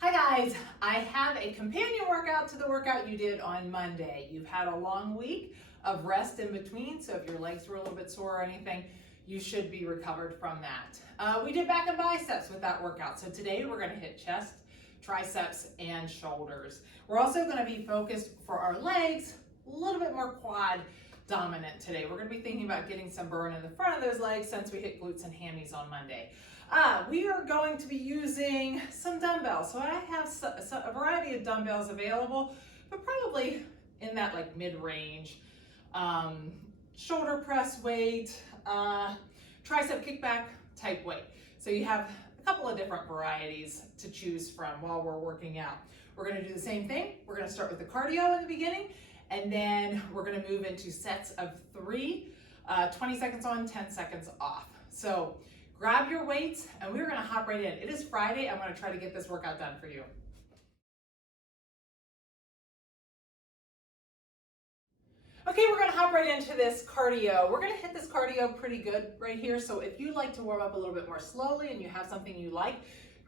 Hi guys, I have a companion workout to the workout you did on Monday. You've had a long week of rest in between, so if your legs were a little bit sore or anything, you should be recovered from that. We did back and biceps with that workout, so today we're going to hit chest, triceps, and shoulders. We're also going to be focused for our legs, a little bit more quad dominant today. We're going to be thinking about getting some burn in the front of those legs since we hit glutes and hammies on Monday. We are going to be using some dumbbells. So I have a variety of dumbbells available, but probably in that like mid-range. Shoulder press weight, tricep kickback type weight. So you have a couple of different varieties to choose from while we're working out. We're going to do the same thing. We're going to start with the cardio in the beginning, and then we're going to move into sets of 3, 20 seconds on, 10 seconds off. So grab your weights, and we're going to hop right in. It is Friday. I'm going to try to get this workout done for you. Okay, we're going to hop right into this cardio. We're going to hit this cardio pretty good right here. So if you like to warm up a little bit more slowly and you have something you like,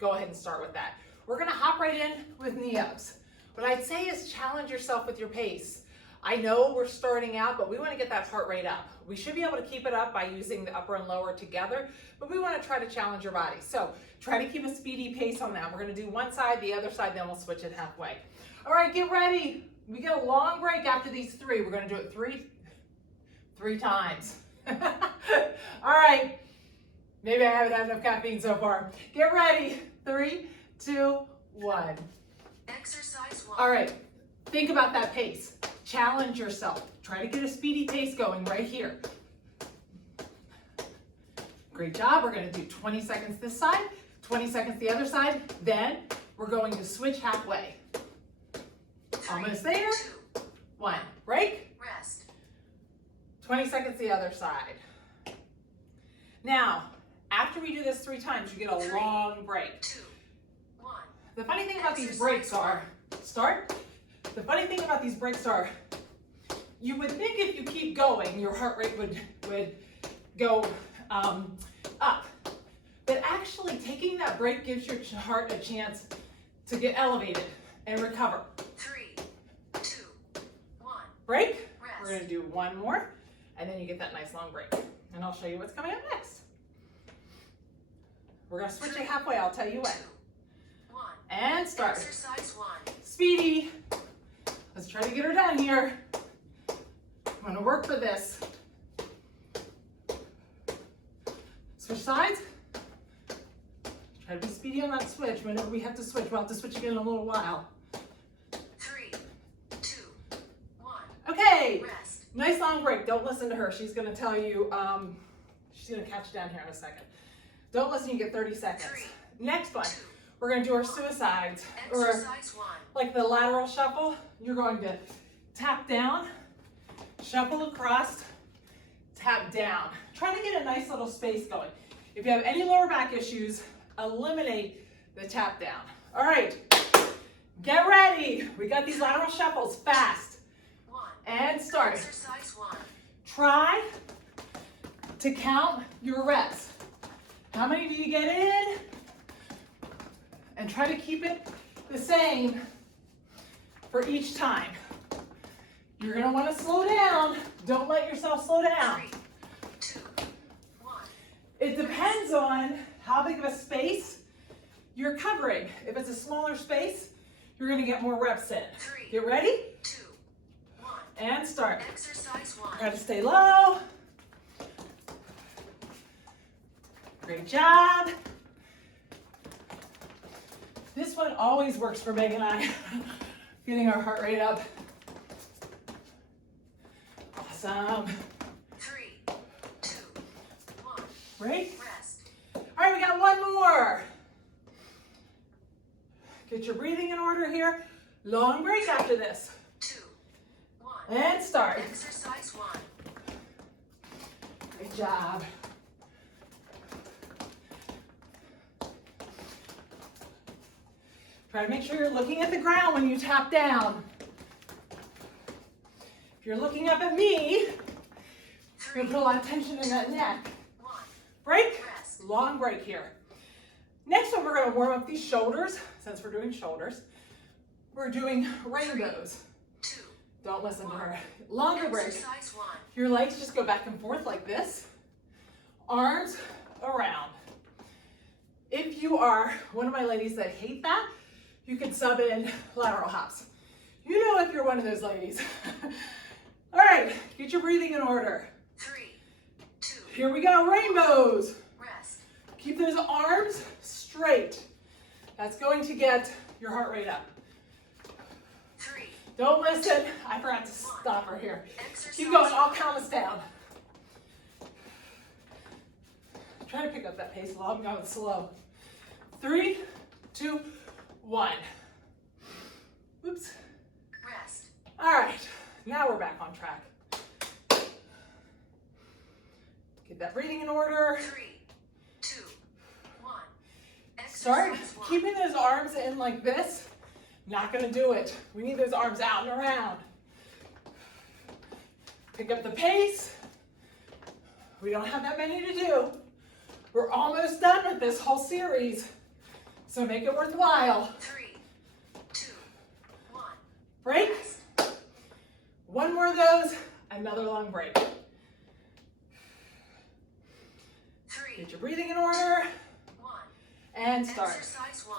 go ahead and start with that. We're going to hop right in with knee ups. What I'd say is challenge yourself with your pace. I know we're starting out, but we want to get that heart rate up. We should be able to keep it up by using the upper and lower together, but we want to try to challenge your body. So try to keep a speedy pace on that. We're going to do one side, the other side, then we'll switch it halfway. All right, get ready. We get a long break after these 3. We're going to do it three times. All right. Maybe I haven't had enough caffeine so far. Get ready. 3, 2, 1. Exercise 1. All right. Think about that pace. Challenge yourself. Try to get a speedy pace going right here. Great job. We're going to do 20 seconds this side, 20 seconds the other side. Then we're going to switch halfway. 3, Almost there. 2, 1. Break. rest. 20 seconds the other side. Now, after we do this 3 times, you get a 3, long break. 2, 1. The funny thing about these breaks are, the funny thing about these breaks are, you would think if you keep going, your heart rate would go up. But actually taking that break gives your heart a chance to get elevated and recover. 3, 2, 1. Break. Rest. We're going to do 1 more, and then you get that nice long break. And I'll show you what's coming up next. We're going to switch it halfway. I'll tell you when. 2, 1. And start. Exercise 1. Speedy. Let's try to get her done here. I'm going to work for this. Switch sides. Try to be speedy on that switch. Whenever we have to switch, we'll have to switch again in a little while. 3, 2, 1. Okay. Rest. Nice long break. Don't listen to her. She's going to tell you, she's going to catch you down here in a second. Don't listen, you get 30 seconds. 3, Next one, 2, we're going to do our suicides, or Exercise 1. like the lateral shuffle. You're going to tap down, shuffle across, tap down. Try to get a nice little space going. If you have any lower back issues, eliminate the tap down. All right, get ready. We got these lateral shuffles fast. 1. And start. Exercise 1. Try to count your reps. How many do you get in? And try to keep it the same for each time. You're going to want to slow down. Don't let yourself slow down. 3, 2, 1. It depends on how big of a space you're covering. If it's a smaller space, you're going to get more reps in. 3, Get ready? 2, 1. And start. Exercise 1. Try to stay low. Great job. This one always works for Meg and I, getting our heart rate up. Awesome. 3, 2, 1. Break. Rest. All right, we got 1 more. Get your breathing in order here. Long break after this. 2, 1. And start. Exercise 1. Great job. Try to make sure you're looking at the ground when you tap down. If you're looking up at me, you're 3, gonna put a lot of tension in that neck. 1. Break. Rest. Long break here. Next one, we're gonna warm up these shoulders. Since we're doing shoulders, we're doing rainbows. 2. Don't listen to her. Longer break. Exercise 1. Your legs just go back and forth like this. Arms around. If you are one of my ladies that hate that, you can sub in lateral hops. You know if you're one of those ladies. All right, get your breathing in order. 3, 2. Here we go, rainbows. Rest. Keep those arms straight. That's going to get your heart rate up. 3. Don't listen. I forgot to stop her here. Exercise Keep going. I'll count us down. Try to pick up that pace while I'm going slow. 3, 2, 1. Oops. Rest. All right. Now we're back on track. Get that breathing in order. 3, 2, 1. Start Exercise 1. keeping those arms in like this. Not gonna do it. We need those arms out and around. Pick up the pace. We don't have that many to do. We're almost done with this whole series, so make it worthwhile. 3, 2, 1. Break. Rest. One more of those, another long break. 3, Get your breathing in order 1. and start. Exercise 1.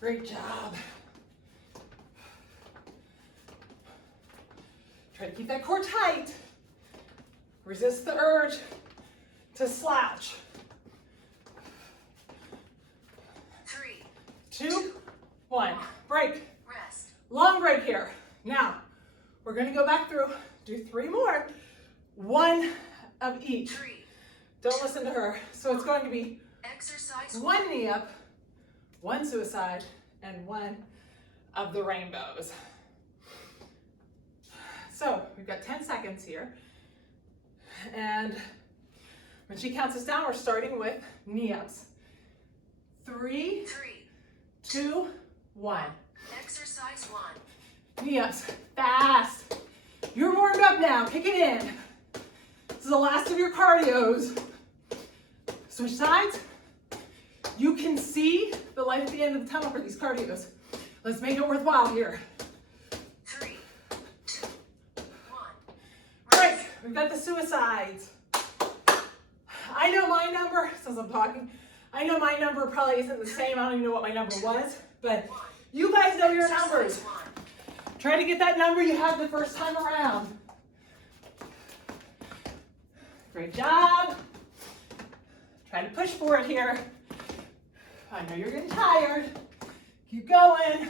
Great job. Try to keep that core tight. Resist the urge to slouch. 3, 2, 1. Break. rest. Long break here. Now, we're going to go back through, do 3 more. 1 of each. 3. Don't listen to her. So it's going to be Exercise 1 knee up, 1 suicide, and 1 of the rainbows. So we've got 10 seconds here. And when she counts us down, we're starting with knee ups. 3, 3. 2, 1. Exercise 1. Knee ups, fast. You're warmed up now, kick it in. This is the last of your cardios. Switch sides. You can see the light at the end of the tunnel for these cardios. Let's make it worthwhile here. 3, 2, 1. Break. We've got the suicides. I know my number, since I'm talking, I know my number probably isn't the same. I don't even know what my number was, but you guys know your numbers. Exercise 1. Try to get that number you had the first time around. Great job. Try to push for it here. I know you're getting tired. Keep going.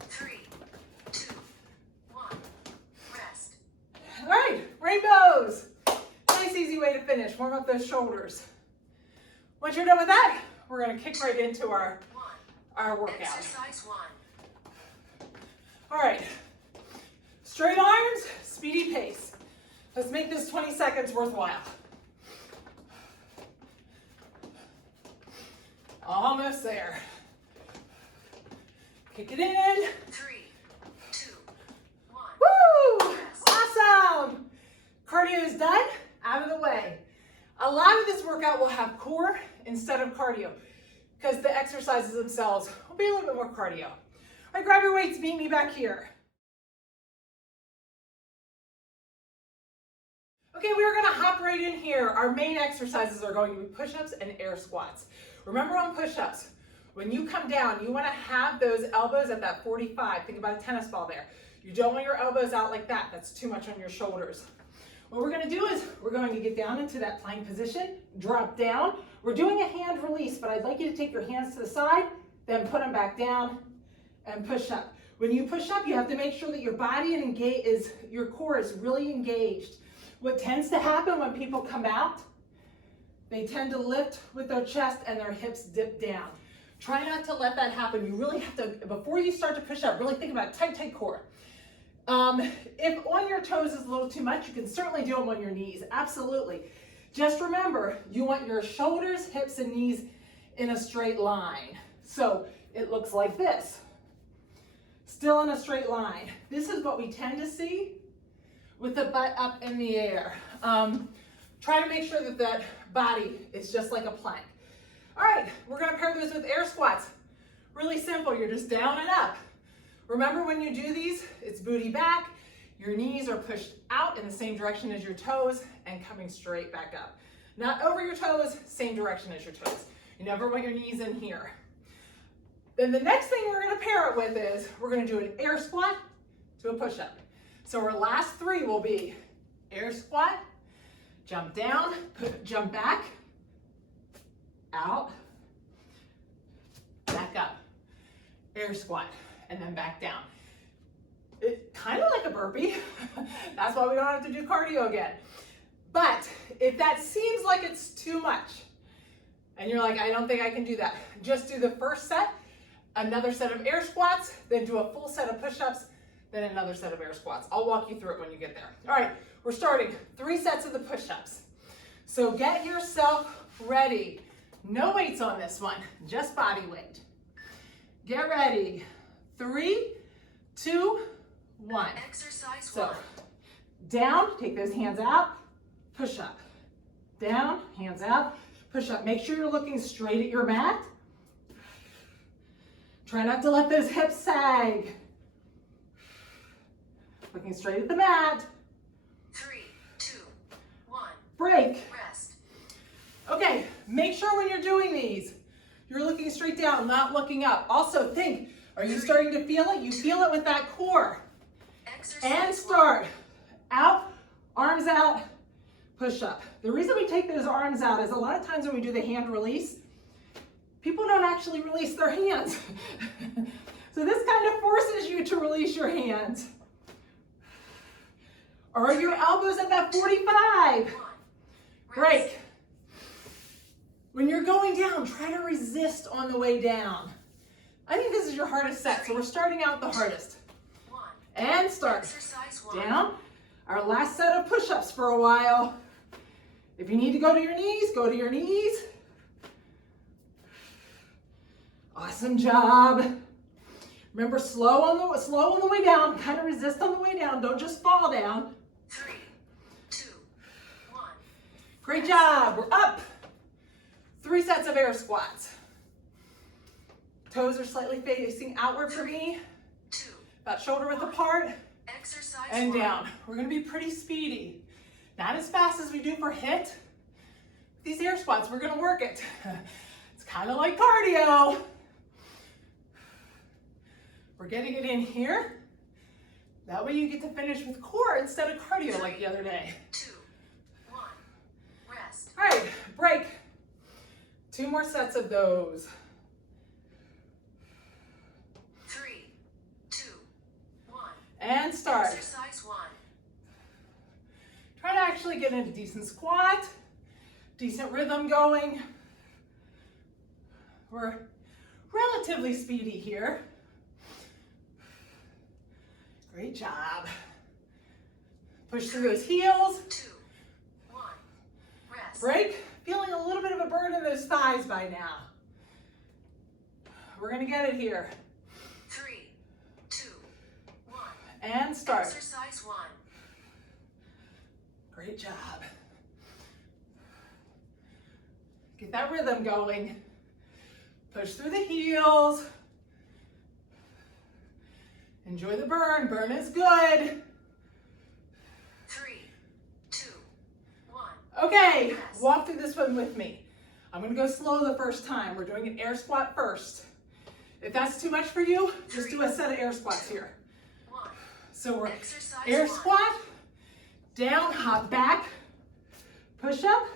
3, 2, 1. Rest. All right, rainbows. Nice, easy way to finish. Warm up those shoulders. Once you're done with that, we're gonna kick right into our 1. workout. Exercise 1. All right, straight arms, speedy pace. Let's make this 20 seconds worthwhile. Almost there. Kick it in. 3, 2, 1. Woo! Awesome! Cardio is done, out of the way. A lot of this workout will have core instead of cardio because the exercises themselves will be a little bit more cardio. All right, grab your weights, meet me back here. Okay, we're gonna hop right in here. Our main exercises are going to be push-ups and air squats. Remember on push-ups, when you come down, you wanna have those elbows at that 45. Think about a tennis ball there. You don't want your elbows out like that. That's too much on your shoulders. What we're gonna do is we're going to get down into that plank position, drop down. We're doing a hand release, but I'd like you to take your hands to the side, then put them back down and push up. When you push up, you have to make sure that your body and your core is really engaged. What tends to happen when people come out, they tend to lift with their chest and their hips dip down. Try not to let that happen. You really have to, before you start to push up, really think about tight, tight core. If on your toes is a little too much, you can certainly do them on your knees, absolutely. Just remember, you want your shoulders, hips, and knees in a straight line. So it looks like this, still in a straight line. This is what we tend to see with the butt up in the air. Try to make sure that that body is just like a plank. All right, we're gonna pair those with air squats. Really simple, you're just down and up. Remember when you do these, it's booty back, your knees are pushed out in the same direction as your toes and coming straight back up. Not over your toes, same direction as your toes. You never want your knees in here. Then the next thing we're gonna pair it with is, we're gonna do an air squat to a push-up. So our last three will be air squat, jump down, jump back, out, back up, air squat, and then back down. It's kind of like a burpee. That's why we don't have to do cardio again. But if that seems like it's too much, and you're like, I don't think I can do that, just do the first set, another set of air squats, then do a full set of push-ups, then another set of air squats. I'll walk you through it when you get there. All right, we're starting 3 sets of the push-ups. So get yourself ready. No weights on this one, just body weight. Get ready. 3, 2, 1. Exercise So 1. down, take those hands out, push up. Down, hands out, push up. Make sure you're looking straight at your mat. Try not to let those hips sag. Looking straight at the mat. 3, 2, 1. Break. Rest. Okay, make sure when you're doing these, you're looking straight down, not looking up. Also think, are you starting to feel it? You feel it with that core. Exercise And 1. start. Out, arms out, push up. The reason we take those arms out is a lot of times when we do the hand release, people don't actually release their hands. So this kind of forces you to release your hands. Are your elbows at that 45? 1. Break. When you're going down, try to resist on the way down. I think this is your hardest set, so we're starting out the hardest. 1. And start. Exercise 1. Down. Our last set of push-ups for a while. If you need to go to your knees, go to your knees. Awesome job. Remember, slow on the way down. Kind of resist on the way down. Don't just fall down. 3, 2, 1. Great job. We're up. 3 sets of air squats. Toes are slightly facing outward for me. 2. About shoulder width apart. Exercise And 1. down. We're going to be pretty speedy. Not as fast as we do for HIIT. These air squats, we're going to work it. It's kind of like cardio. We're getting it in here. That way you get to finish with core instead of cardio like the other day. 2, 1. Rest. All right, break. 2 more sets of those. 3, 2, 1. And start. Exercise 1. Try to actually get into decent squat, decent rhythm going. We're relatively speedy here. Great job. Push through those heels. 2, 1. Rest. Break. Feeling a little bit of a burn in those thighs by now. We're gonna get it here. 3, 2, 1. And start. Exercise 1. Great job. Get that rhythm going. Push through the heels. Enjoy the burn. Burn is good. 3, 2, 1. Okay, Yes. walk through this one with me. I'm gonna go slow the first time. We're doing an air squat first. If that's too much for you, just do a set of air squats here. 1. So we're Exercise air 1. squat, down, hop back, push up,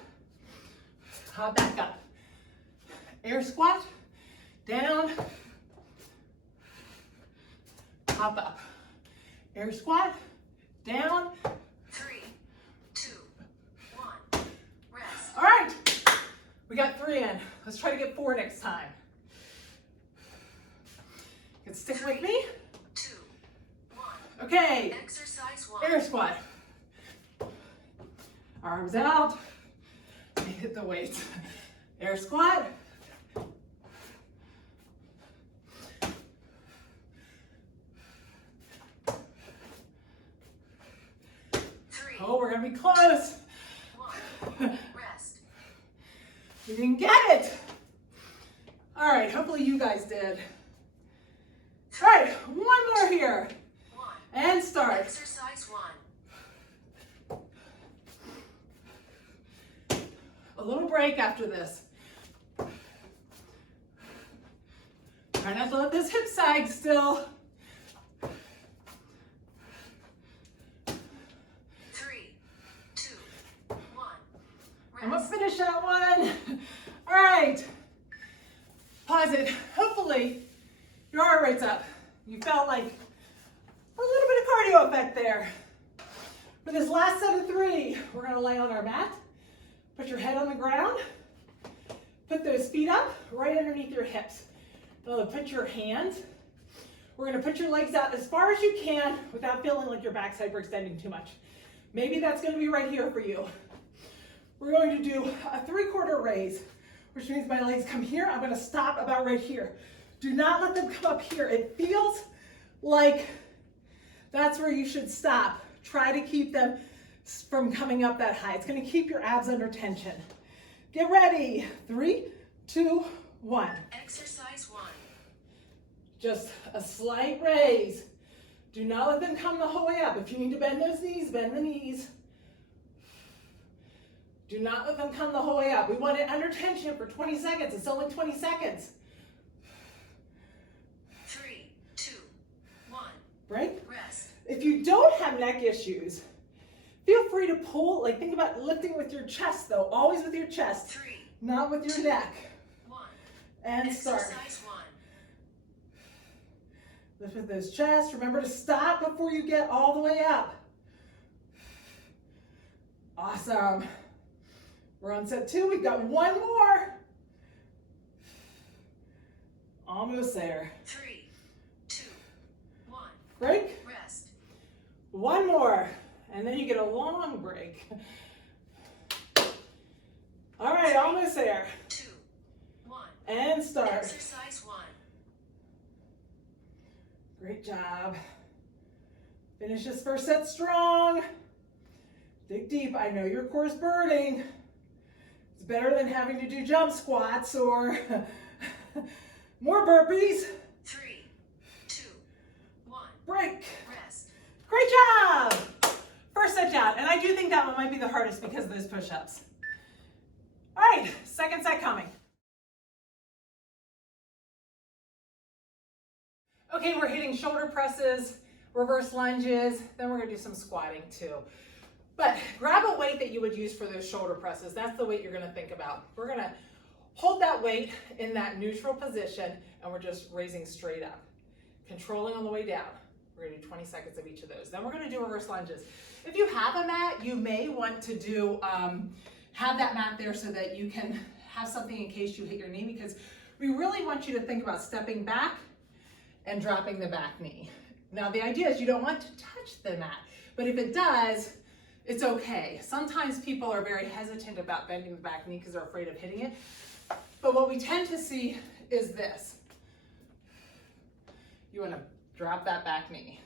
hop back up. Air squat, down, hop up. Air squat, down. 3, 2, 1. Rest. All right, we got 3 in. Let's try to get 4 next time. You can stick with me. 2, 1. Okay, Exercise 1. air squat. Arms out. Hit the weights. Air squat. Three, Oh, we're gonna be close. 1. Rest. You didn't get it. All right, hopefully you guys did. All right, one more here. 1. And start. Exercise 1. A little break after this. Try not to let this hip sag still. 3, 2, 1. I'm gonna Rest. finish that one. All right. Pause it. Hopefully your heart rate's up. You felt like a little bit of cardio effect there. For this last set of 3, we're gonna lay on our mat. Put your head on the ground. Put those feet up right underneath your hips. Now put your hands. We're gonna put your legs out as far as you can without feeling like your back's hyperextending too much. Maybe that's gonna be right here for you. We're going to do a 3/4 raise, which means my legs come here. I'm gonna stop about right here. Do not let them come up here. It feels like that's where you should stop. Try to keep them from coming up that high. It's gonna keep your abs under tension. Get ready. 3, 2, 1. Exercise 1. Just a slight raise. Do not let them come the whole way up. If you need to bend those knees, bend the knees. Do not let them come the whole way up. We want it under tension for 20 seconds. It's only 20 seconds. 3, 2, 1. Break. Rest. If you don't have neck issues, feel free to pull, like think about lifting with your chest though, always with your chest, 3, not with your neck. 1. And start. Exercise 1. Lift with those chests. Remember to stop before you get all the way up. Awesome. We're on set 2. We've got one more. Almost there. 3, 2, 1. Break. Rest. One more. And then you get a long break. All right, almost there. 2, 1. And start. Exercise 1. Great job. Finish this first set strong. Dig deep. I know your core is burning. It's better than having to do jump squats or more burpees. 3, 2, 1. Break. Rest. Great job. First set down. And I do think that one might be the hardest because of those push-ups. All right, second set coming. Okay, we're hitting shoulder presses, reverse lunges, then we're gonna do some squatting too. But grab a weight that you would use for those shoulder presses. That's the weight you're gonna think about. We're gonna hold that weight in that neutral position and we're just raising straight up. Controlling on the way down. We're gonna do 20 seconds of each of those. Then we're gonna do reverse lunges. If you have a mat, you may want to do, have that mat there so that you can have something in case you hit your knee, because we really want you to think about stepping back and dropping the back knee. Now the idea is you don't want to touch the mat, but if it does, it's okay. Sometimes people are very hesitant about bending the back knee because they're afraid of hitting it. But what we tend to see is this. You want to drop that back knee.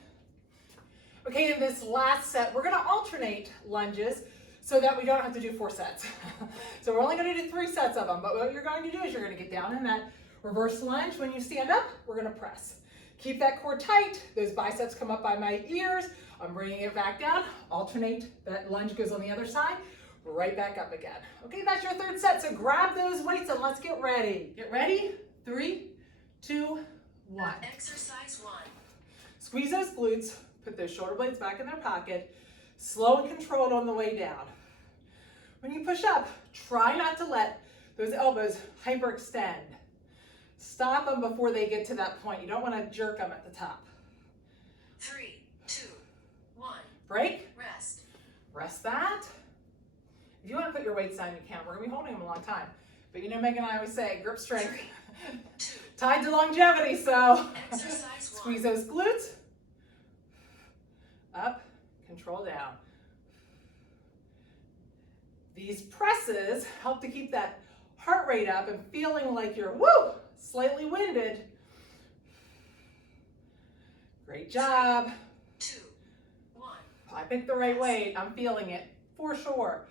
Okay, in this last set, we're gonna alternate lunges so that we don't have to do 4 sets. So we're only gonna do 3 sets of them, but what you're going to do is you're gonna get down in that reverse lunge. When you stand up, we're gonna press. Keep that core tight. Those biceps come up by my ears. I'm bringing it back down. Alternate. That lunge goes on the other side. Right back up again. Okay, that's your 3rd set. So grab those weights and let's get ready. Get ready. 3, 2, 1. Exercise 1. Squeeze those glutes. Put those shoulder blades back in their pocket. Slow and controlled on the way down. When you push up, try not to let those elbows hyperextend. Stop them before they get to that point. You don't want to jerk them at the top. 3, 2, 1. Break. Rest. Rest that. If you want to put your weights down, you can. We're going to be holding them a long time. But you know, Megan and I always say, grip strength 3, 2. tied to longevity. So Exercise 1. squeeze those glutes. Up, control down. These presses help to keep that heart rate up and feeling like you're, woo, slightly winded. Great job. 2, 1. I picked the right weight. I'm feeling it for sure.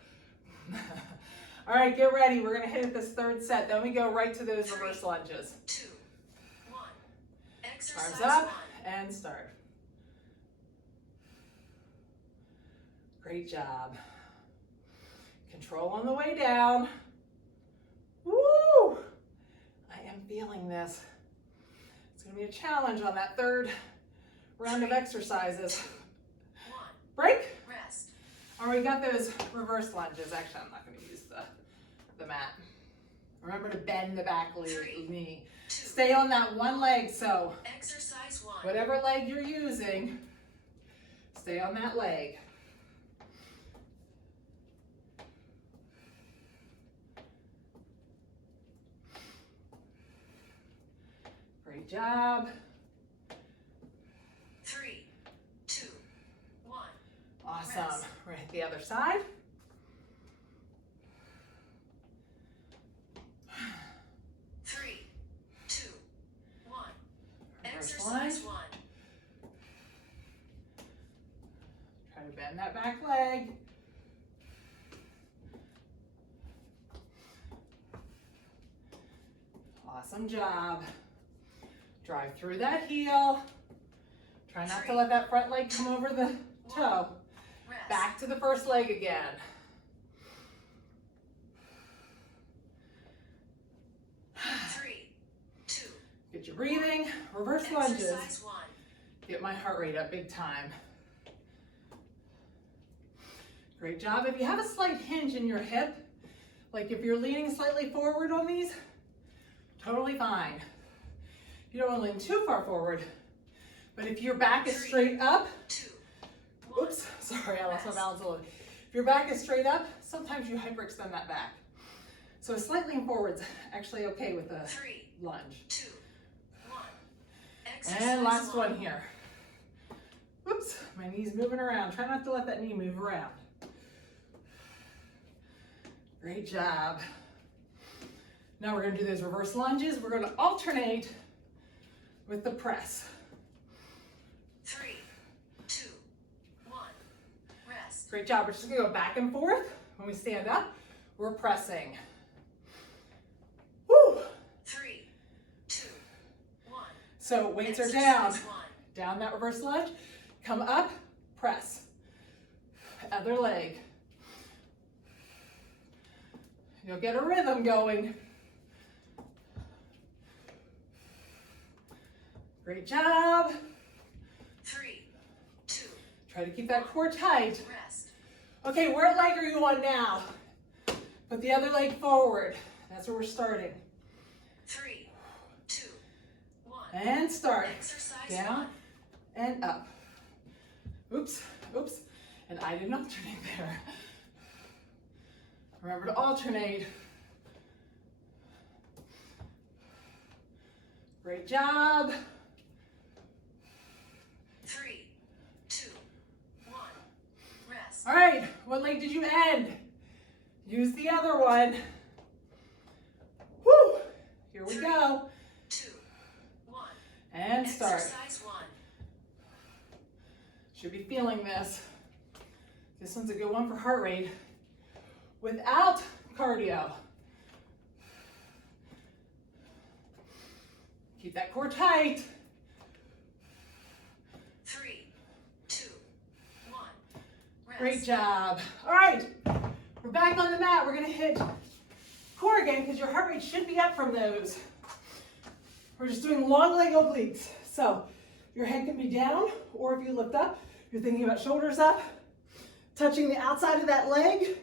All right, get ready. We're gonna hit it this third set. Then we go right to those reverse lunges. 2, 1. Exercise Arms up 1. and start. Great job. Control on the way down. Woo! I am feeling this. It's gonna be a challenge on that third round of exercises. 1. Break. Rest. All right, we got those reverse lunges. Actually, I'm not gonna use the mat. Remember to bend the back knee. 2. Stay on that one leg, so Exercise 1. whatever leg you're using, stay on that leg. Great job. 3, 2, 1. Awesome. Rest. We're gonna hit the other side. Three, 2, 1. Reverse Exercise lunge. 1. Try to bend that back leg. Awesome job. Drive through that heel. Try not to let that front leg come over the toe. Rest. Back to the first leg again. Three, 2. Get your breathing. Reverse lunges. Exercise 1. Get my heart rate up big time. Great job. If you have a slight hinge in your hip, like if you're leaning slightly forward on these, totally fine. You don't want to lean too far forward, but if your back is straight up, 2, 1. oops, sorry, I lost my balance a little. If your back is straight up, sometimes you hyperextend that back. So a slight lean forward's actually okay with a 3, lunge. 2, 1. Exercise And last one here. Whoops, my knee's moving around. Try not to let that knee move around. Great job. Now we're gonna do those reverse lunges. We're gonna alternate with the press. 3, 2, 1. Rest. Great job. We're just gonna go back and forth. When we stand up, we're pressing. Woo! 3, 2, 1. So weights are down. Exercise 1. Down that reverse lunge. Come up, press. Other leg. You'll get a rhythm going. Great job. 3, 2. Try to keep that core tight. Rest. Okay, what leg are you on now? Put the other leg forward. That's where we're starting. 3, 2, 1. And start. Exercise Down 1. and up. Oops, oops. And I didn't alternate there. Remember to alternate. Great job. 3, 2, 1. Rest. All right, what leg did you end? Use the other one. Woo! Here we go. 2, 1. And start. Exercise 1. Should be feeling this. This one's a good one for heart rate without cardio. Keep that core tight. 3, 2, 1. Rest. Great job. All right, we're back on the mat. We're gonna hit core again because your heart rate should be up from those. We're just doing long leg obliques. So your head can be down, or if you lift up, you're thinking about shoulders up, touching the outside of that leg,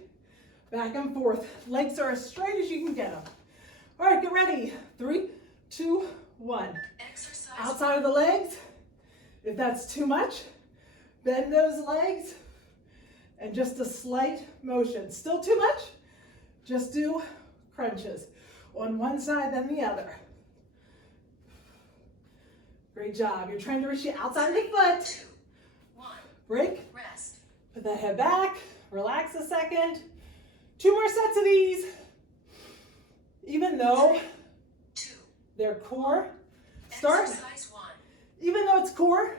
back and forth. Legs are as straight as you can get them. All right, get ready. 3, 2, 1. Exercise Outside of the legs. If that's too much, bend those legs and just a slight motion. Still too much? Just do crunches on one side, then the other. Great job. You're trying to reach the outside of the foot. 2, 1. Break. Rest. Put that head back. Relax a second. 2 more sets of these. Even though 2. they're core, start. Exercise 1. Even though it's core,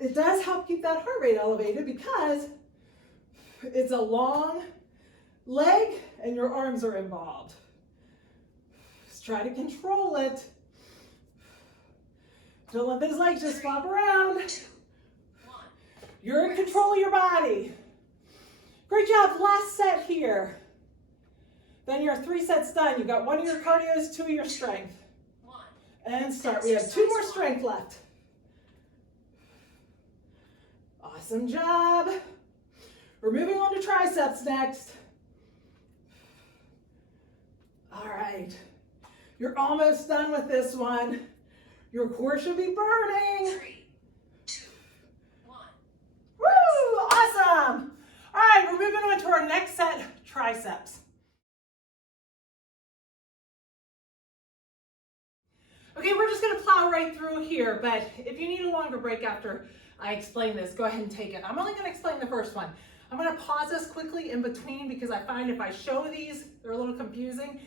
it does help keep that heart rate elevated because it's a long leg and your arms are involved. Just try to control it. Don't let those legs just flop around. 2, 1. You're in control of your body. Great job. Last set here. Then your 3 sets done. You got 1 of your cardios, 2 of your strength. 1. And start. We have 2 more strength left. Awesome job. We're moving on to triceps next. All right. You're almost done with this one. Your core should be burning. 3, 2, 1. Woo! Awesome. All right, we're moving on to our next set, triceps. Okay, we're just gonna plow right through here, but if you need a longer break after I explain this, go ahead and take it. I'm only gonna explain the first one. I'm gonna pause this quickly in between because I find if I show these, they're a little confusing,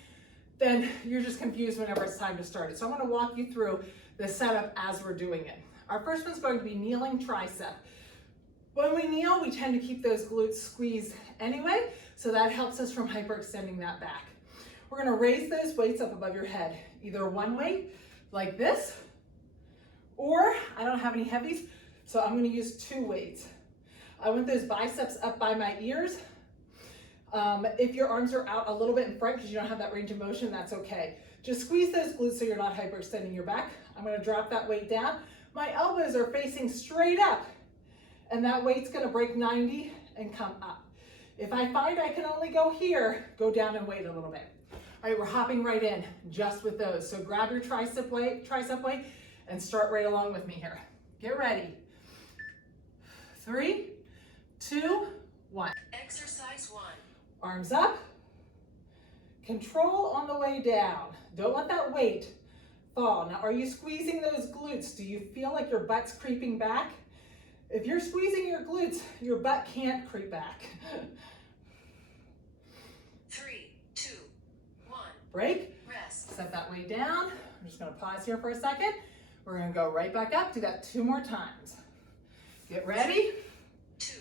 then you're just confused whenever it's time to start it. So I'm gonna walk you through the setup as we're doing it. Our first one's going to be kneeling tricep. When we kneel, we tend to keep those glutes squeezed anyway, so that helps us from hyperextending that back. We're gonna raise those weights up above your head, either one weight, like this, or I don't have any heavies, so I'm gonna use 2 weights. I want those biceps up by my ears. If your arms are out a little bit in front because you don't have that range of motion, that's okay. Just squeeze those glutes so you're not hyperextending your back. I'm gonna drop that weight down. My elbows are facing straight up, and that weight's gonna break 90 and come up. If I find I can only go here, go down and wait a little bit. All right, we're hopping right in just with those. So grab your tricep weight, and start right along with me here. Get ready. 3, 2, 1. Exercise 1. Arms up. Control on the way down. Don't let that weight fall. Now, are you squeezing those glutes? Do you feel like your butt's creeping back? If you're squeezing your glutes, your butt can't creep back. 3, 2, 1. Break. Rest. Set that weight down. I'm just gonna pause here for a second. We're gonna go right back up. Do that 2 more times. Get ready. 2,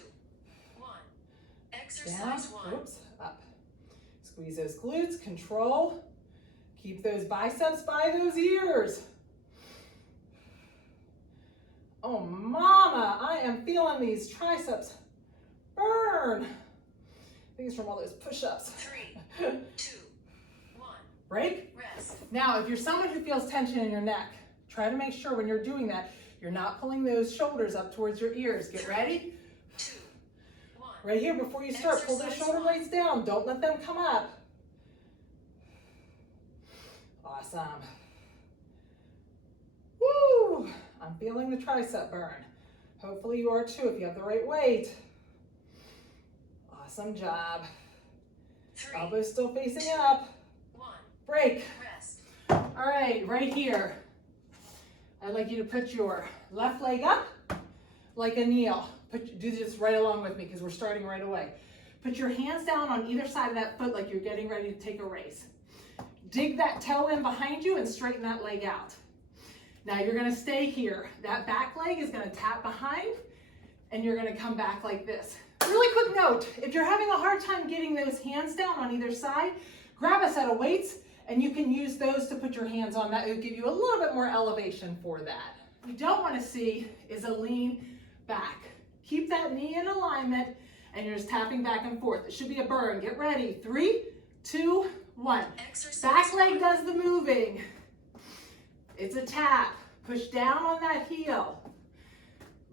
1. Down. Exercise 1. Oops. Up. Squeeze those glutes. Control. Keep those biceps by those ears. Oh, mama, I am feeling these triceps burn. I think it's from all those push-ups. 3, 2, 1. Break. Rest. Now, if you're someone who feels tension in your neck, try to make sure when you're doing that, you're not pulling those shoulders up towards your ears. Get ready. 2, 1. Right here, before you start, pull those shoulder blades down. Don't let them come up. Awesome. Woo! I'm feeling the tricep burn. Hopefully you are too if you have the right weight. Awesome job. 3, Elbows still facing up. 1. Break. Rest. All right, right here. I'd like you to put your left leg up like a kneel. Do this right along with me because we're starting right away. Put your hands down on either side of that foot like you're getting ready to take a race. Dig that toe in behind you and straighten that leg out. Now you're gonna stay here. That back leg is gonna tap behind and you're gonna come back like this. Really quick note, if you're having a hard time getting those hands down on either side, grab a set of weights and you can use those to put your hands on. That will give you a little bit more elevation for that. What you don't wanna see is a lean back. Keep that knee in alignment and you're just tapping back and forth. It should be a burn. Get ready. 3, 2, 1. Exercise Back leg 1. does the moving. It's a tap. Push down on that heel.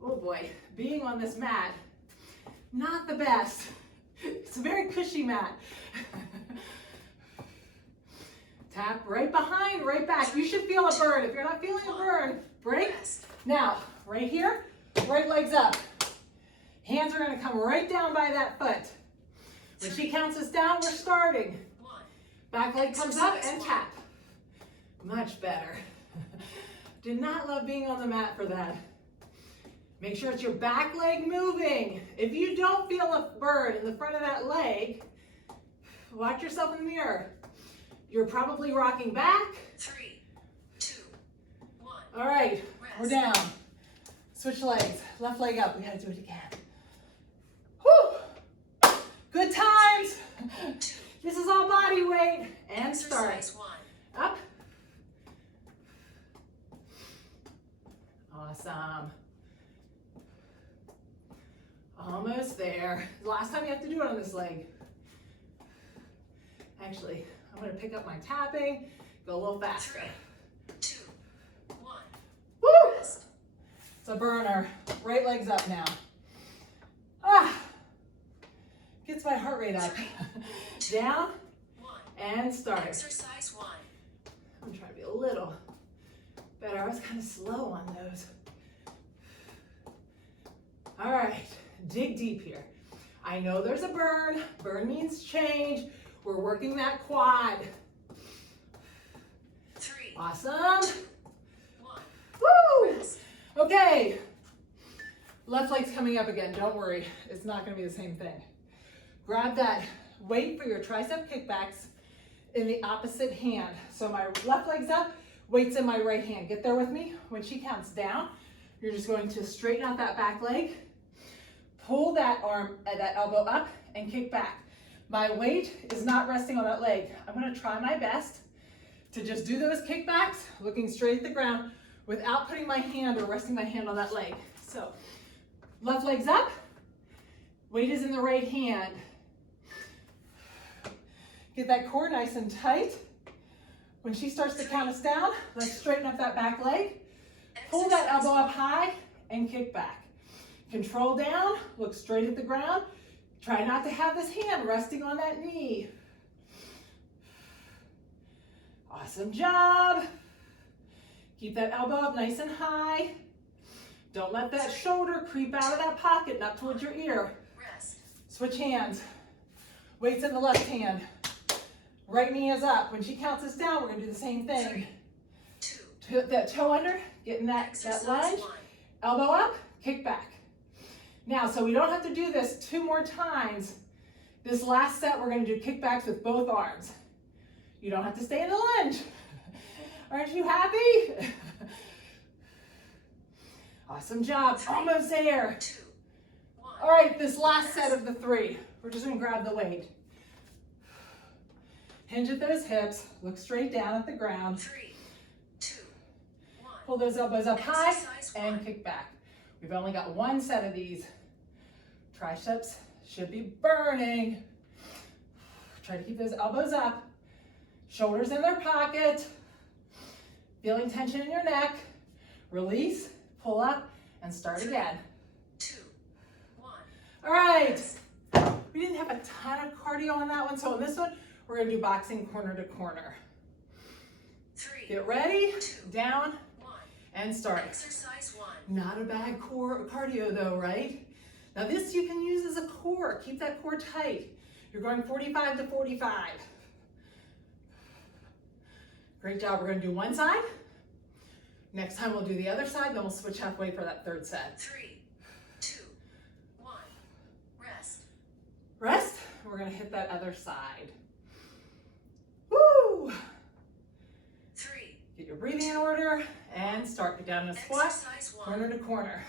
Oh boy, being on this mat, not the best. It's a very cushy mat. Tap right behind, right back. You should feel a burn. If you're not feeling a burn, break. Rest. Now, right here, right leg's up. Hands are gonna come right down by that foot. When she counts us down, we're starting. 1. Back leg comes up and tap. Much better. Did not love being on the mat for that. Make sure it's your back leg moving. If you don't feel a burn in the front of that leg, watch yourself in the mirror. You're probably rocking back. 3, 2, 1. All right, we're Rest. down. Switch legs, left leg up. We gotta do it again. Whew. Good times. 2, right, and start. Exercise 1. Up. Awesome. Almost there. Last time you have to do it on this leg. Actually, I'm going to pick up my tapping, go a little faster. 3, 2, 1. Woo! Rest. It's a burner. Right leg's up now. Ah! Gets my heart rate up. Down 1. and start. Exercise 1. I'm trying to be a little better. I was kind of slow on those. All right, dig deep here. I know there's a burn. Burn means change. We're working that quad. 3, Awesome. 2, 1. Woo! Rest. Okay. Left leg's coming up again. Don't worry. It's not going to be the same thing. Grab that weight for your tricep kickbacks in the opposite hand. So my left leg's up, weight's in my right hand. Get there with me. When she counts down, you're just going to straighten out that back leg, pull that arm, that elbow up, and kick back. My weight is not resting on that leg. I'm going to try my best to just do those kickbacks, looking straight at the ground without putting my hand or resting my hand on that leg. So left leg's up, weight is in the right hand. Get that core nice and tight. When she starts to count us down, let's straighten up that back leg. Pull that elbow up high and kick back. Control down, look straight at the ground. Try not to have this hand resting on that knee. Awesome job. Keep that elbow up nice and high. Don't let that shoulder creep out of that pocket, not towards your ear. Rest. Switch hands. Weight's in the left hand. Right knee is up. When she counts us down, we're going to do the same thing. 3, 2. Put that toe under, getting that Exercise lunge. 1. Elbow up, kick back. Now, so we don't have to do this 2 more times. This last set, we're going to do kickbacks with both arms. You don't have to stay in the lunge. Aren't you happy? Awesome job. 3, Almost there. 2, 1. All right, this last set of the 3, we're just going to grab the weight. Hinge at those hips. Look straight down at the ground. 3, 2, 1. Pull those elbows up high Exercise 1. and kick back. We've only got 1 set of these. Triceps should be burning. Try to keep those elbows up. Shoulders in their pocket. Feeling tension in your neck. Release, pull up, and start 3, again. 2, 1. All right. We didn't have a ton of cardio on that one, so on this one, we're going to do boxing corner to corner. 3, Get ready, 2, down, 1. and start. Exercise 1. Not a bad core cardio though, right? Now this you can use as a core. Keep that core tight. You're going 45 to 45. Great job. We're going to do one side. Next time we'll do the other side, then we'll switch halfway for that third set. 3, 2, 1. Rest. Rest. We're going to hit that other side. Woo! 3. Get your breathing in order and start. Get down in a squat, Exercise 1. corner to corner.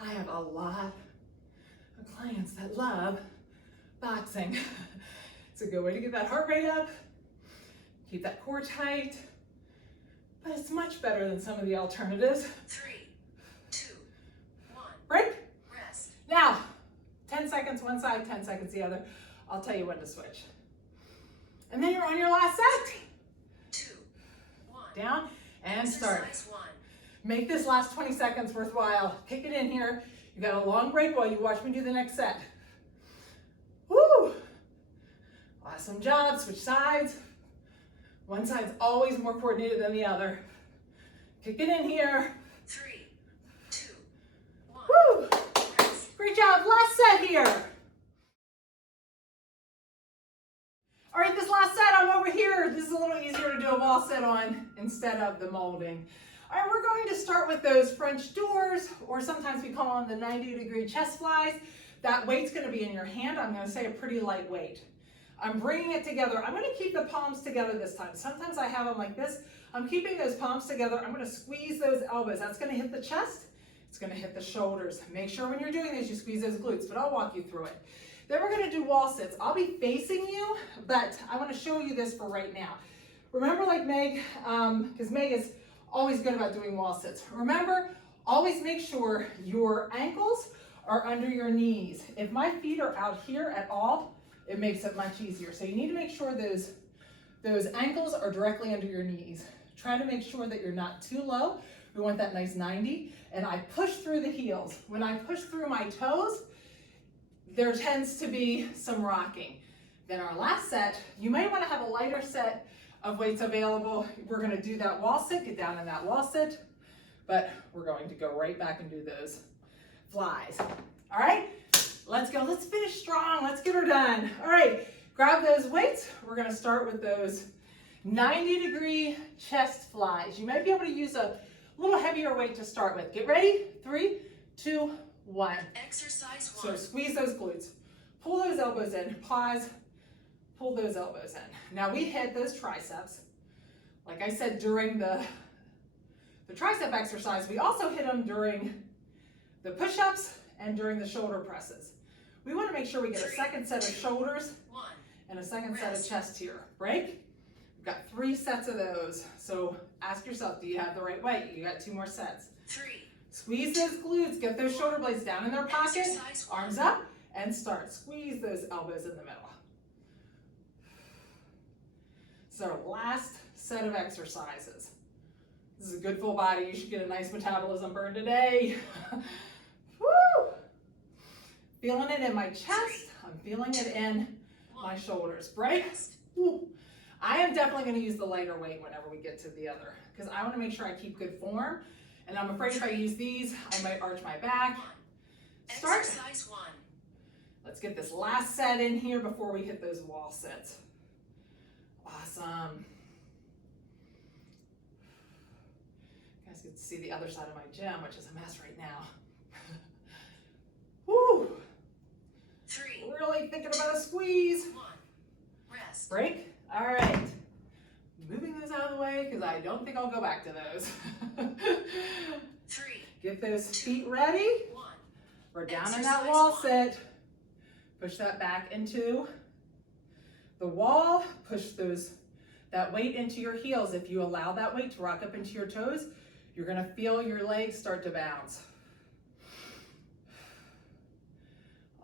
I have a lot of clients that love boxing. It's a good way to get that heart rate up, keep that core tight, but it's much better than some of the alternatives. 3, 2, 1. Break. Rest. Now, 10 seconds one side, 10 seconds the other. I'll tell you when to switch. And then you're on your last set. 3, 2, 1. Down and start. Exercise 1. Make this last 20 seconds worthwhile. Kick it in here. You got a long break while you watch me do the next set. Woo! Awesome job. Switch sides. One side's always more coordinated than the other. Kick it in here. 3, 2, 1. Woo! Rest. Great job. Last set here. All right, this last set, I'm over here. This is a little easier to do a wall sit on instead of the molding. All right, we're going to start with those French doors, or sometimes we call them the 90-degree chest flies. That weight's going to be in your hand. I'm going to say a pretty light weight. I'm bringing it together. I'm going to keep the palms together this time. Sometimes I have them like this. I'm keeping those palms together. I'm going to squeeze those elbows. That's going to hit the chest. It's going to hit the shoulders. Make sure when you're doing this, you squeeze those glutes, but I'll walk you through it. Then we're gonna do wall sits. I'll be facing you, but I wanna show you this for right now. Remember, like Meg, because Meg is always good about doing wall sits. Remember, always make sure your ankles are under your knees. If my feet are out here at all, it makes it much easier. So you need to make sure those ankles are directly under your knees. Try to make sure that you're not too low. We want that nice 90. And I push through the heels. When I push through my toes, there tends to be some rocking. Then our last set, you might want to have a lighter set of weights available. We're going to do that wall sit, get down in that wall sit, but we're going to go right back and do those flies. All right, let's go. Let's finish strong. Let's get her done. All right, grab those weights. We're going to start with those 90-degree chest flies. You might be able to use a little heavier weight to start with. Get ready. 3, 2, 1. Exercise 1. So squeeze those glutes. Pull those elbows in. Pause. Pull those elbows in. Now we hit those triceps. Like I said, during the tricep exercise, we also hit them during the push-ups and during the shoulder presses. We want to make sure we get a second set of shoulders and a second set of chest here. Break. We've got 3 sets of those. So ask yourself, do you have the right weight? You got 2 more sets. 3. Squeeze those glutes. Get those shoulder blades down in their pocket. Arms up and start. Squeeze those elbows in the middle. So last set of exercises. This is a good full body. You should get a nice metabolism burn today. Woo! Feeling it in my chest. I'm feeling it in my shoulders. Break. Woo. I am definitely going to use the lighter weight whenever we get to the other, because I want to make sure I keep good form. And I'm afraid if I use these, I might arch my back. Start. Exercise 1. Let's get this last set in here before we hit those wall sits. Awesome. You guys get to see the other side of my gym, which is a mess right now. Woo! 3. Really thinking about a squeeze. 1. Rest. Break. All right. Moving those out of the way because I don't think I'll go back to those. 3. Get those feet ready. 1. We're down in that wall sit. Push that back into the wall. Push that weight into your heels. If you allow that weight to rock up into your toes, you're going to feel your legs start to bounce.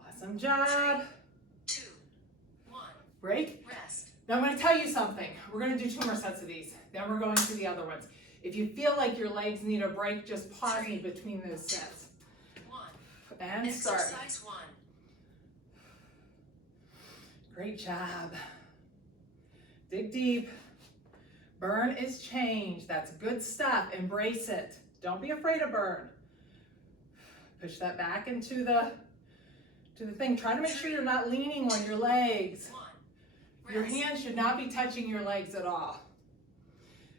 Awesome job. 3, 2, 1. Break. Rest. Now I'm going to tell you something. We're going to do 2 more sets of these. Then we're going to the other ones. If you feel like your legs need a break, just pause me between those sets. 1. And start. Exercise 1. Great job. Dig deep. Burn is change. That's good stuff. Embrace it. Don't be afraid of burn. Push that back into the thing. Try to make sure you're not leaning on your legs. 1. Your hands should not be touching your legs at all.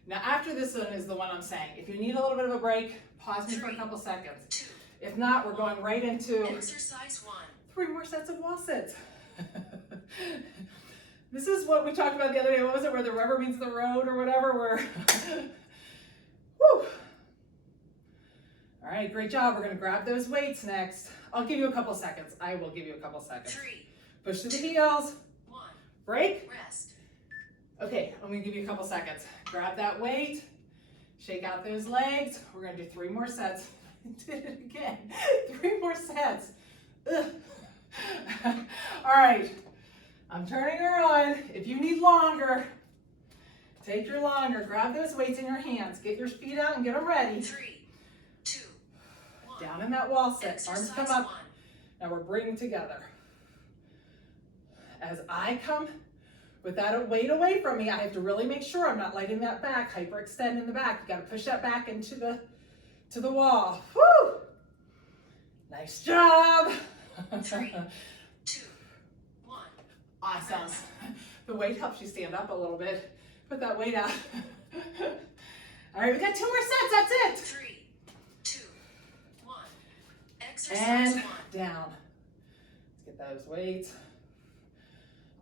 Now after this one is the one I'm saying. If you need a little bit of a break, pause me for a couple seconds. 2. If not, we're going right into Exercise 1. 3 more sets of wall sits. This is what we talked about the other day. What was it? Where the rubber meets the road or whatever. Woo. All right, great job. We're going to grab those weights next. I'll give you a couple seconds. I will give you a couple seconds. 3. Push through the heels. 1. Break. Rest. Okay, I'm going to give you a couple seconds. Grab that weight. Shake out those legs. We're going to do 3 more sets. Did it again. 3 more sets. Ugh. All right. I'm turning her on. If you need longer, take your longer. Grab those weights in your hands. Get your feet out and get them ready. 3, 2, 1. Down in that wall sit. Arms come up. 1. Now we're bringing together. As I come with that weight away from me, I have to really make sure I'm not letting that back hyperextend in the back. You got to push that back into the wall. Woo! Nice job. 3, 2, 1. Awesome. The weight helps you stand up a little bit. Put that weight out. All right, we got 2 more sets. That's it. 3, 2, 1. Exercise And 1. down. Let's get those weights.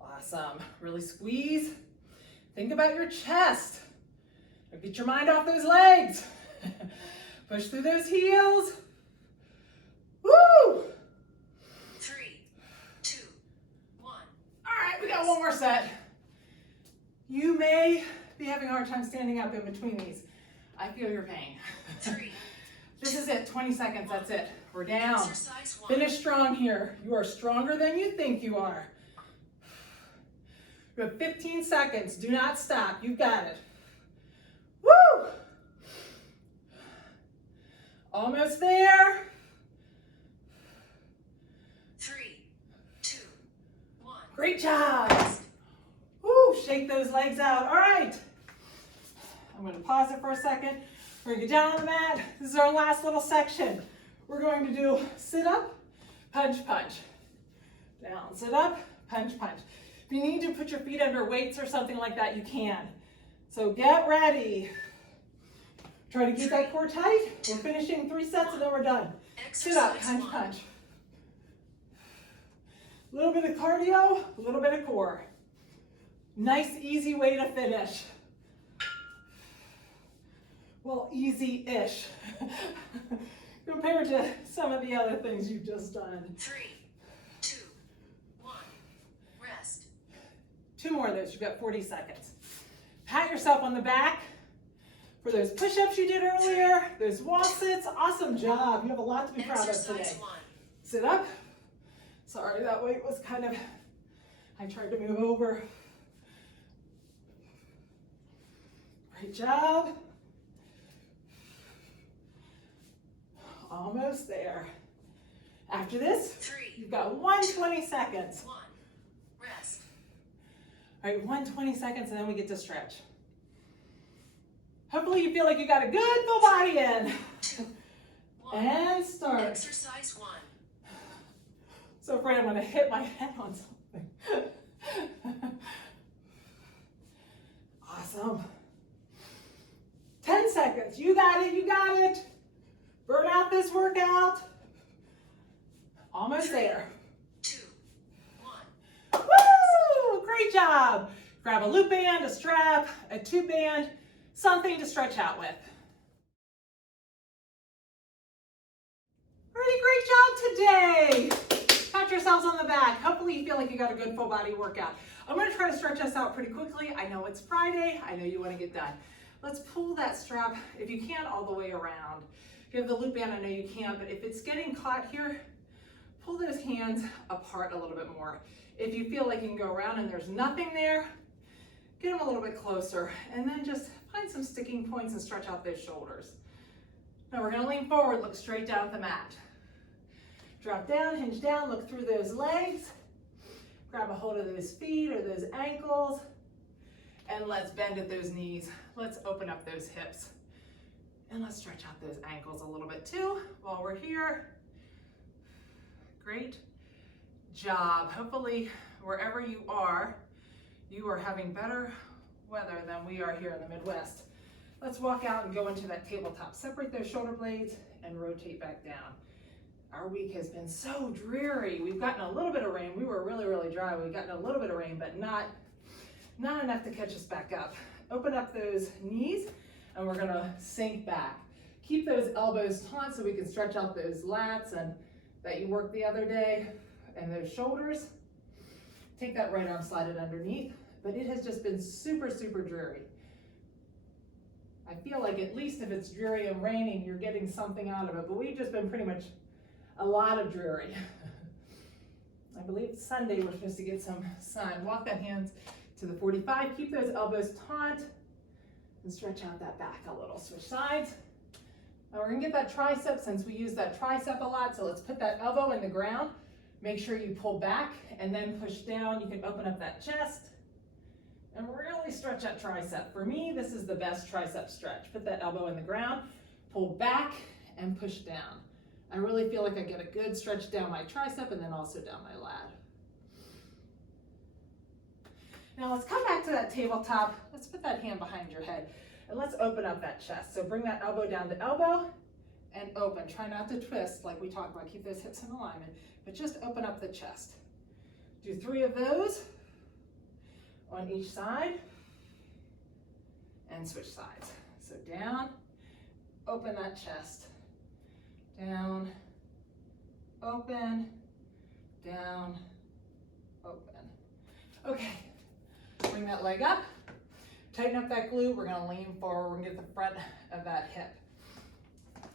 Awesome. Really squeeze. Think about your chest. Get your mind off those legs. Push through those heels. Woo! 3, 2, got one more set. You may be having a hard time standing up in between these. I feel your pain. 3. This is it, 20 seconds, that's it. We're down. Exercise 1. Finish strong here. You are stronger than you think you are. You have 15 seconds, do not stop, you've got it. Woo! Almost there. 3, 2, 1. Great job. Woo, shake those legs out. All right. I'm going to pause it for a second. We're going to get down on the mat. This is our last little section. We're going to do sit up, punch, punch. Down, sit up, punch, punch. If you need to put your feet under weights or something like that, you can. So get ready. Try to keep that core tight. We're finishing 3 sets and then we're done. Sit up, punch, punch. A little bit of cardio, a little bit of core. Nice, easy way to finish. Well, easy-ish compared to some of the other things you've just done. 3, 2, 1. Rest. 2 more of those, you've got 40 seconds. Pat yourself on the back for those push-ups you did earlier, those wall sits. Awesome job. You have a lot to be proud of today. Exercise 1. Sit up. Sorry, that weight was kind of, I tried to move over. Great job. Almost there. After this, 3, you've got 120 seconds. 1. Rest. All right, 120 seconds and then we get to stretch. Hopefully you feel like you got a good full body in. 2, 1. And start. Exercise 1. So afraid I'm gonna hit my head on something. Awesome. 10 seconds, you got it, you got it. Burn out this workout. Almost there. 2, 1. Woo! Great job. Grab a loop band, a strap, a tube band, something to stretch out with. Really great job today. Pat yourselves on the back. Hopefully you feel like you got a good full body workout. I'm going to try to stretch us out pretty quickly. I know it's Friday. I know you want to get done. Let's pull that strap, if you can, all the way around. If you have the loop band, I know you can't, but if it's getting caught here, pull those hands apart a little bit more. If you feel like you can go around and there's nothing there, get them a little bit closer, and then just find some sticking points and stretch out those shoulders. Now we're going to lean forward, look straight down at the mat. Drop down, hinge down, look through those legs. Grab a hold of those feet or those ankles. And let's bend at those knees. Let's open up those hips. And let's stretch out those ankles a little bit too while we're here. Great job. Hopefully, wherever you are having better weather than we are here in the Midwest. Let's walk out and go into that tabletop. Separate those shoulder blades and rotate back down. Our week has been so dreary. We've gotten a little bit of rain. We were really, really dry. We've gotten a little bit of rain, but not enough to catch us back up. Open up those knees and we're gonna sink back. Keep those elbows taut so we can stretch out those lats and that you worked the other day and those shoulders. Take that right arm, slide it underneath, but it has just been super, super dreary. I feel like at least if it's dreary and raining, you're getting something out of it, but we've just been pretty much a lot of dreary. I believe Sunday we're supposed to get some sun. Walk that hands to the 45, keep those elbows taut, and stretch out that back a little. Switch sides. Now we're gonna get that tricep since we use that tricep a lot, so let's put that elbow in the ground. Make sure you pull back and then push down. You can open up that chest and really stretch that tricep. For me, this is the best tricep stretch. Put that elbow in the ground, pull back and push down. I really feel like I get a good stretch down my tricep and then also down my lat. Now let's come back to that tabletop. Let's put that hand behind your head and let's open up that chest. So bring that elbow down to elbow and open. Try not to twist like we talked about. Keep those hips in alignment, but just open up the chest. Do 3 of those on each side and switch sides. So down, open that chest. Down, open, down, open. Okay, bring that leg up, tighten up that glute. We're gonna lean forward. We're gonna get the front of that hip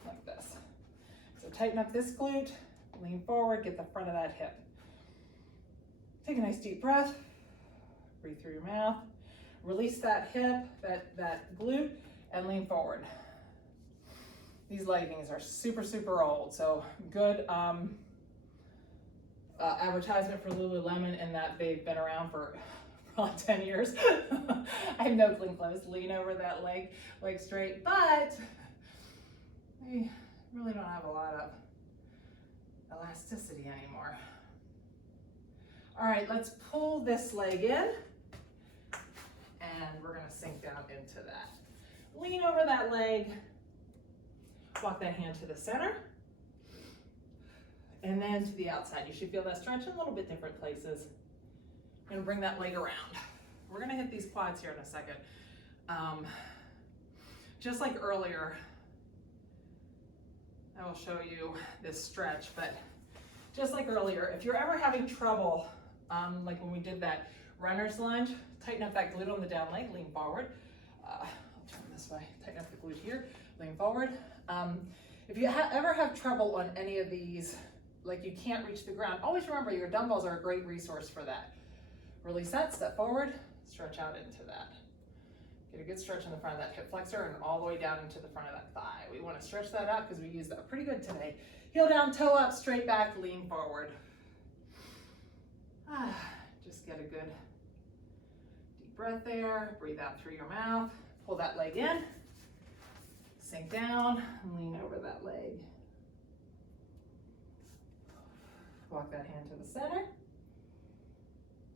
like this. So tighten up this glute, lean forward, get the front of that hip. Take a nice deep breath, breathe through your mouth. Release that hip, that glute, and lean forward. These leggings are super, super old, so good advertisement for Lululemon in that they've been around for probably 10 years. I have no clean clothes. Lean over that leg straight, but they really don't have a lot of elasticity anymore. All right, let's pull this leg in, and we're gonna sink down into that. Lean over that leg, walk that hand to the center, and then to the outside. You should feel that stretch in a little bit different places. I'm gonna bring that leg around. We're gonna hit these quads here in a second. Just like earlier, I will show you this stretch, but just like earlier, if you're ever having trouble, like when we did that runner's lunge, tighten up that glute on the down leg, lean forward. I'll turn this way, tighten up the glute here, lean forward. If you ever have trouble on any of these, like you can't reach the ground, always remember your dumbbells are a great resource for that. Release that, step forward, stretch out into that. Get a good stretch in the front of that hip flexor and all the way down into the front of that thigh. We want to stretch that out because we used that pretty good today. Heel down, toe up, straight back, lean forward. Just get a good deep breath there. Breathe out through your mouth. Pull that leg in. Sink down and lean over that leg. Walk that hand to the center.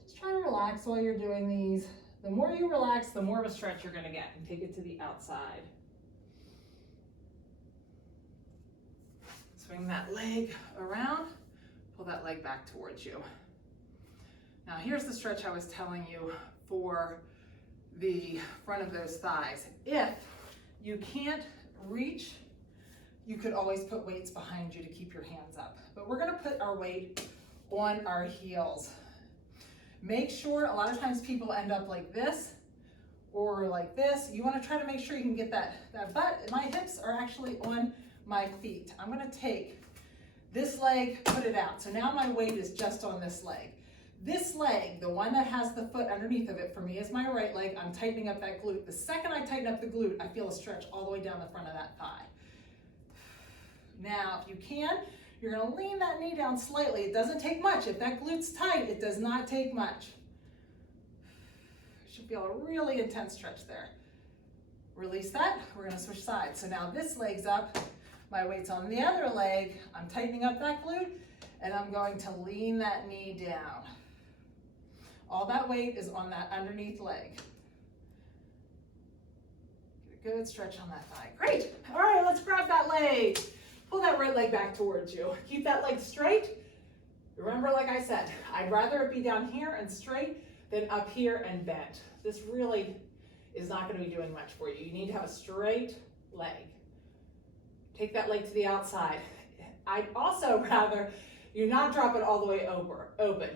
Just try to relax while you're doing these. The more you relax, the more of a stretch you're going to get. And take it to the outside. Swing that leg around. Pull that leg back towards you. Now here's the stretch I was telling you for the front of those thighs. If you can't reach, you could always put weights behind you to keep your hands up. But we're gonna put our weight on our heels. Make sure, a lot of times people end up like this or like this. You wanna try to make sure you can get that butt. My hips are actually on my feet. I'm gonna take this leg, put it out. So now my weight is just on this leg. This leg, the one that has the foot underneath of it, for me is my right leg. I'm tightening up that glute. The second I tighten up the glute, I feel a stretch all the way down the front of that thigh. Now, if you can, you're gonna lean that knee down slightly. It doesn't take much. If that glute's tight, it does not take much. You should feel a really intense stretch there. Release that, we're gonna switch sides. So now this leg's up, my weight's on the other leg. I'm tightening up that glute, and I'm going to lean that knee down. All that weight is on that underneath leg. Get a good stretch on that thigh. Great. All right, let's grab that leg. Pull that right leg back towards you. Keep that leg straight. Remember, like I said, I'd rather it be down here and straight than up here and bent. This really is not going to be doing much for you. You need to have a straight leg. Take that leg to the outside. I'd also rather you not drop it all the way open.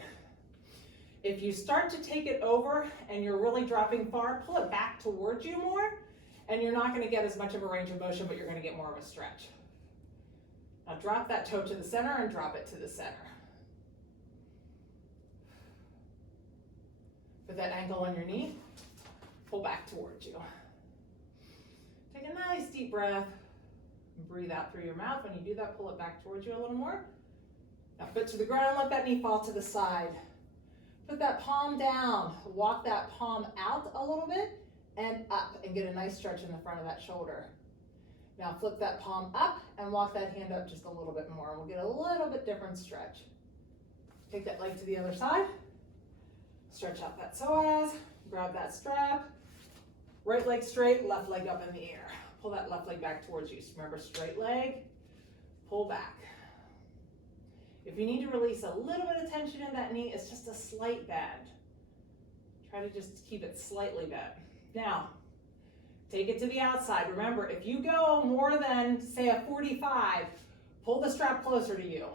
If you start to take it over and you're really dropping far, pull it back towards you more, and you're not going to get as much of a range of motion, but you're going to get more of a stretch. Now drop that toe to the center and drop it to the center. Put that ankle on your knee, pull back towards you. Take a nice deep breath, and breathe out through your mouth. When you do that, pull it back towards you a little more. Now foot to the ground, let that knee fall to the side. Put that palm down, walk that palm out a little bit and up and get a nice stretch in the front of that shoulder. Now flip that palm up and walk that hand up just a little bit more. We'll get a little bit different stretch. Take that leg to the other side. Stretch out that psoas, grab that strap. Right leg straight, left leg up in the air. Pull that left leg back towards you. So remember, straight leg, pull back. If you need to release a little bit of tension in that knee, it's just a slight bend. Try to just keep it slightly bent. Now, take it to the outside. Remember, if you go more than, say, a 45, pull the strap closer to you.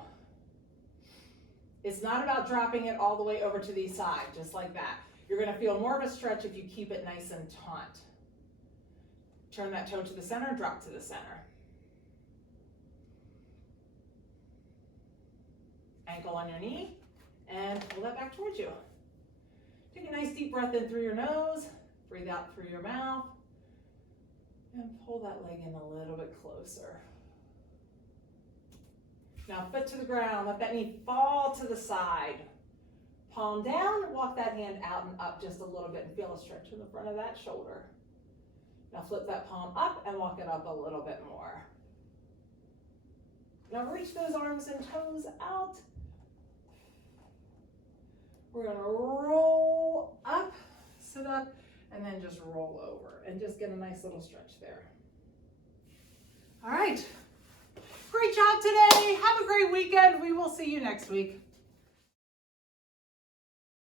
It's not about dropping it all the way over to the side, just like that. You're gonna feel more of a stretch if you keep it nice and taut. Turn that toe to the center, drop to the center. Ankle on your knee, and pull that back towards you. Take a nice deep breath in through your nose, breathe out through your mouth, and pull that leg in a little bit closer. Now foot to the ground, let that knee fall to the side. Palm down, walk that hand out and up just a little bit and feel a stretch in the front of that shoulder. Now flip that palm up and walk it up a little bit more. Now reach those arms and toes out. We're gonna roll up, sit up, and then just roll over and just get a nice little stretch there. All right, great job today. Have a great weekend. We will see you next week.